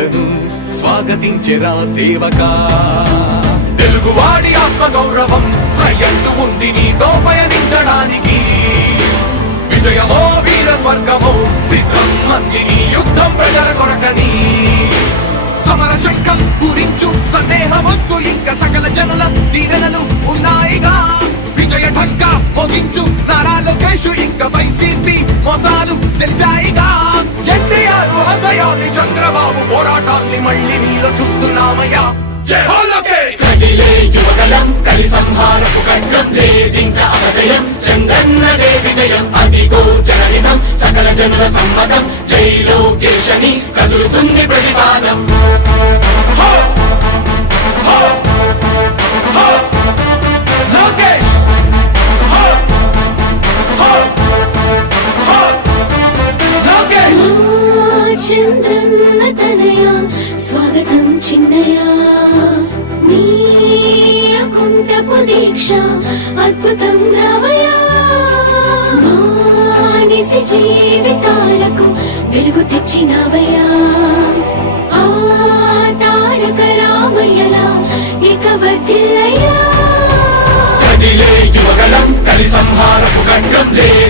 నీరాకను స్వాగతించెరా సేవక. తెలుగువాడి ఆత్మ గౌరవం సయ్యంటు ఉంది నీతో పయనించడానికి విజయమో వీర స్వర్గమో సిద్ధం మందిని యుద్ధం ప్రజల కొరకని. సమర శంఖం పూరించు సందేహమొద్దు ఇంకా సకల జనుల దీవెనలు ఉన్నాయిగా మళ్ళీ నీలో చూస్తున్నామయ్యా కదిలే యువగలం కలి సంహారపు ఖడ్గం లేదింక అపజయం చందన్నదే విజయం అదిగో జనహితం సకల జనుల సమ్మతం జై కదులుతుంది ప్రతిపాదం. కుంటపు దీక్ష అద్భుతం రావయ మానిసి జీవితాలకు వెలుగు తెచ్చినవయా. ఆ తారక రామయ్యలా ఇక వర్ధిల్లయ్యా కదిలే యువగలం కలి సంహారపు ఖండం లేదు.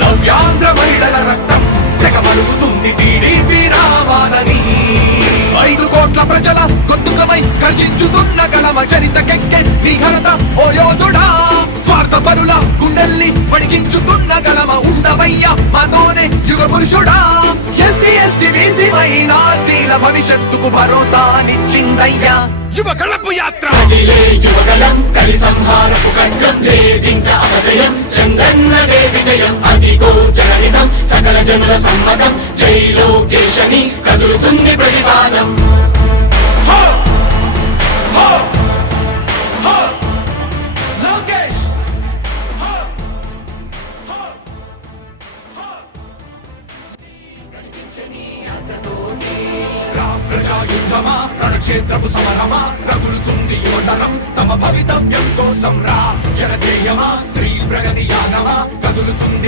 నవ్యాంధ్ర మహిళల రక్తం తెగమలుగుతుంది టీడీపీ రావాలని. ఐదు కోట్ల ప్రజల గొంతుకమై గర్జించుతున్న గలమ చరితకెక్కె నీ ఘనత ఓ యోధుడా. స్వార్థ పరుల గుండెల్ని పడిగించుతున్న గలమ ఉండవయ్య మాతోనే యుగ పురుషుడా ఎస్సీ ఎస్టీ బీసీ మైనార్టీల భవిష్యత్తుకు భరోసానిచ్చిందయ్యా యువ కళపు యాత్ర. యువగలం కలి సంహారపు ఖడ్గం లేదింక అపజయం చంద్రన్నదే విజయం అదిగో జనహితం సకల జనుల సమ్మతం జై లోకేశని కదులుతుంది ప్రతిపాదం. ప్రజాయుద్ధమా రణక్షేత్రపు సమరమా? రగులుతుంది యువతరం తమ భవితవ్యం కోసం రా. జనజేయమా స్త్రీ ప్రగతి యాగమా? కదులుతుంది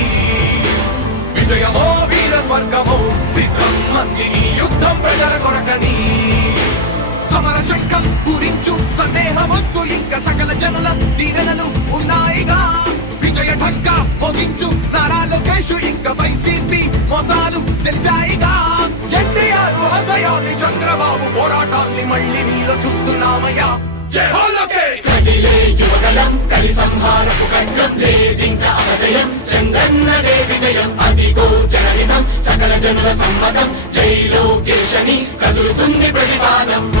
విజయమో వీర స్వర్గమో. సిద్ధం మందిని యుద్ధం ప్రజల కొరకని. సమర శంఖం పూరించు సందేహమొద్దు ఇంకా సకల జనుల దీవెనలు ఉన్నాయిగా. విజయ ఢంక మోగించు నారా లోకేష్ ఇంకా వైసీపీ మోసాలు తెలిసాయిగా. ఎన్టీఆర్ ఆశయాల్ని చంద్రబాబు పోరాటాల్ని మళ్ళీ నీలో చూస్తున్నామయ్యా. జై హో లోకేష్! యువగలం కలి సంహారపు వందల జనుల సమ్మతం. జై లోకేష్ అని కదులుతుంది ప్రతిపాదం.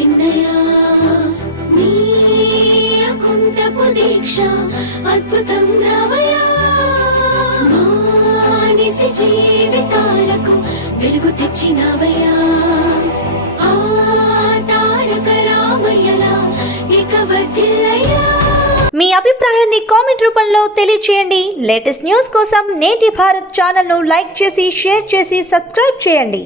చిన్నయా. నీ కుంటపు అద్భుతం ద్రావ జీవితాలకు వెలుగు తెచ్చినవయ్యా. ఆ తారక రామయ్యలా ఇక మీ అభిప్రాయాన్ని కామెంట్ రూపంలో తెలియచేయండి. లేటెస్ట్ న్యూస్ కోసం నేటి భారత్ ఛానల్ను లైక్ చేసి షేర్ చేసి సబ్స్క్రైబ్ చేయండి.